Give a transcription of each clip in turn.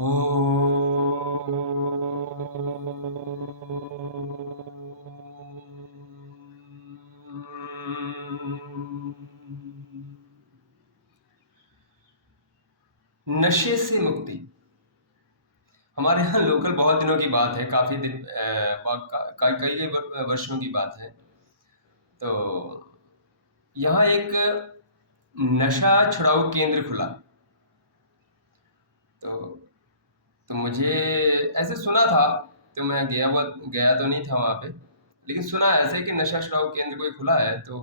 नशे से मुक्ति हमारे यहाँ लोकल बहुत दिनों की बात है, काफ़ी दिन कई कई वर्षों की बात है। तो यहाँ एक नशा छुड़ाऊ केंद्र खुला। तो तो मुझे ऐसे सुना था, तो मैं गया तो नहीं था वहाँ पे, लेकिन सुना ऐसे कि नशा छुड़ाऊ केंद्र कोई खुला है, तो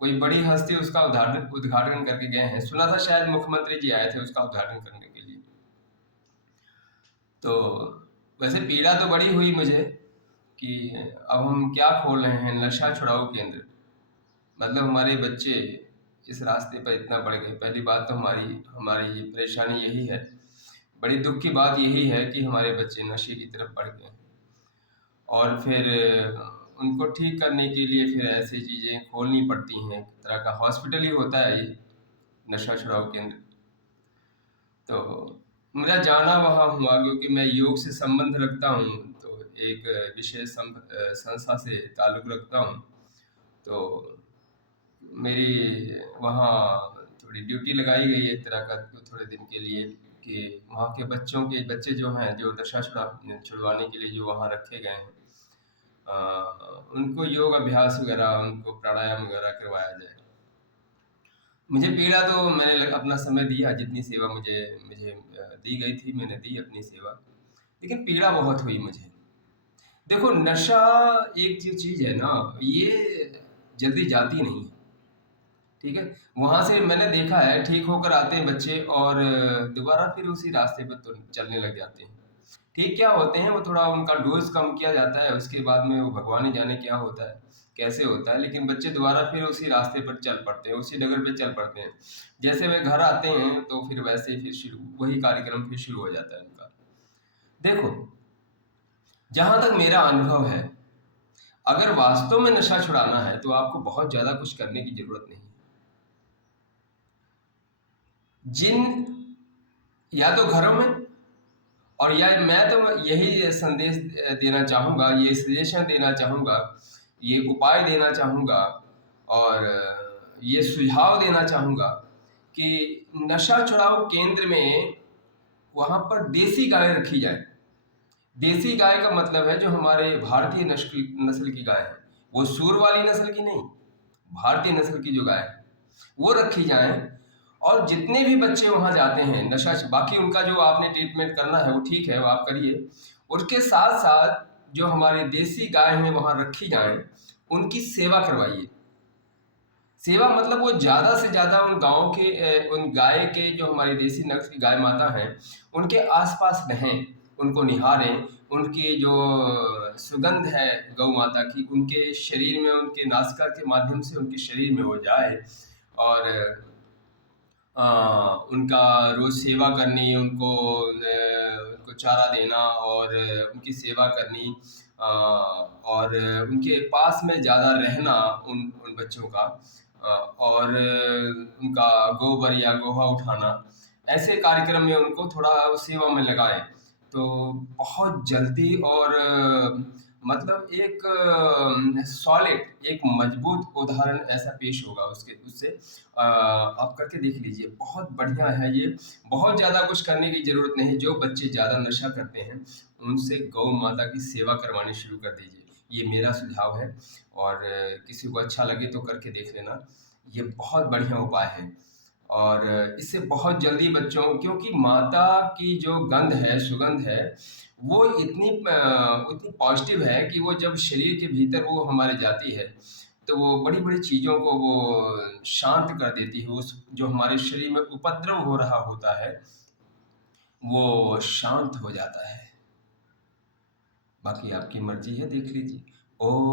कोई बड़ी हस्ती उसका उद्घाटन उद्घाटन करके गए हैं। सुना था शायद मुख्यमंत्री जी आए थे उसका उद्घाटन करने के लिए। तो वैसे पीड़ा तो बड़ी हुई मुझे कि अब हम क्या खोल रहे हैं, नशा छुड़ाऊ केंद्र। मतलब हमारे बच्चे इस रास्ते पर इतना बढ़ गए। पहली बात तो हमारी हमारी परेशानी यही है, बड़ी दुख की बात यही है कि हमारे बच्चे नशे की तरफ बढ़ गए हैं। और फिर उनको ठीक करने के लिए फिर ऐसी चीज़ें खोलनी पड़ती हैं। एक तरह का हॉस्पिटल ही होता है ये नशा छुड़ाऊ केंद्र। तो मेरा जाना वहाँ हुआ क्योंकि मैं योग से संबंध रखता हूँ, तो एक विशेष संस्था से ताल्लुक़ रखता हूँ। तो मेरी वहाँ थोड़ी ड्यूटी लगाई गई है एक तरह का, तो थोड़े दिन के लिए, कि वहाँ के बच्चे जो हैं, जो नशा छुड़वाने के लिए जो वहाँ रखे गए हैं, उनको योग अभ्यास वगैरह, उनको प्राणायाम वगैरह करवाया जाए। मुझे पीड़ा तो मैंने अपना समय दिया, जितनी सेवा मुझे मुझे दी गई थी मैंने दी अपनी सेवा, लेकिन पीड़ा बहुत हुई मुझे। देखो, नशा एक जो चीज़ है ना, ये जल्दी जाती नहीं है, ठीक है। वहाँ से मैंने देखा है, ठीक होकर आते हैं बच्चे और दोबारा फिर उसी रास्ते पर तो चलने लग जाते हैं। ठीक क्या होते हैं, वो थोड़ा उनका डोज कम किया जाता है, उसके बाद में वो भगवान ही जाने क्या होता है, कैसे होता है, लेकिन बच्चे दोबारा फिर उसी रास्ते पर चल पड़ते हैं, उसी डगर पे चल पड़ते हैं। जैसे वे घर आते हैं तो फिर वैसे ही फिर शुरू वही कार्यक्रम फिर शुरू हो जाता है उनका। देखो, जहाँ तक मेरा अनुभव है, अगर वास्तव में नशा छुड़ाना है तो आपको बहुत ज़्यादा कुछ करने की ज़रूरत नहीं है। जिन या तो घरों में, और या मैं तो यही संदेश देना चाहूँगा, ये सजेशन देना चाहूँगा, ये उपाय देना चाहूँगा, और ये सुझाव देना चाहूँगा कि नशा छुड़ाऊ केंद्र में वहाँ पर देसी गाय रखी जाए। देसी गाय का मतलब है जो हमारे भारतीय नस्ल की गाय है, वो सूर वाली नस्ल की नहीं, भारतीय नस्ल की जो गाय है वो रखी जाए। और जितने भी बच्चे वहाँ जाते हैं नशा, बाकी उनका जो आपने ट्रीटमेंट करना है वो ठीक है, वो आप करिए। उसके साथ साथ जो हमारे देसी गाय हैं वहाँ रखी जाएं, उनकी सेवा करवाइए। सेवा मतलब वो ज़्यादा से ज़्यादा उन गाँव के उन गाय के, जो हमारी देसी नस्ल की गाय माता हैं, उनके आसपास रहें, उनको निहारें। उनकी जो सुगंध है गौ माता की, उनके शरीर में, उनके नासिका के माध्यम से उनके शरीर में वो जाए, और उनका रोज़ सेवा करनी, उनको चारा देना और उनकी सेवा करनी, और उनके पास में ज़्यादा रहना उन उन बच्चों का, और उनका गोबर या गोहा उठाना, ऐसे कार्यक्रम में उनको थोड़ा सेवा में लगाएं, तो बहुत जल्दी और मतलब एक सॉलिड, एक मजबूत उदाहरण ऐसा पेश होगा उसके उससे। आप करके देख लीजिए, बहुत बढ़िया है ये। बहुत ज़्यादा कुछ करने की ज़रूरत नहीं। जो बच्चे ज़्यादा नशा करते हैं उनसे गौ माता की सेवा करवानी शुरू कर दीजिए, ये मेरा सुझाव है। और किसी को अच्छा लगे तो करके देख लेना, ये बहुत बढ़िया उपाय है। और इससे बहुत जल्दी बच्चों, क्योंकि माता की जो गंध है, सुगंध है, वो इतनी पॉजिटिव है कि वो जब शरीर के भीतर वो हमारे जाती है, तो वो बड़ी-बड़ी चीज़ों को वो शांत कर देती है। उस जो हमारे शरीर में उपद्रव हो रहा होता है, वो शांत हो जाता है। बाकी आपकी मर्ज़ी है, देख लीजिए। ओम।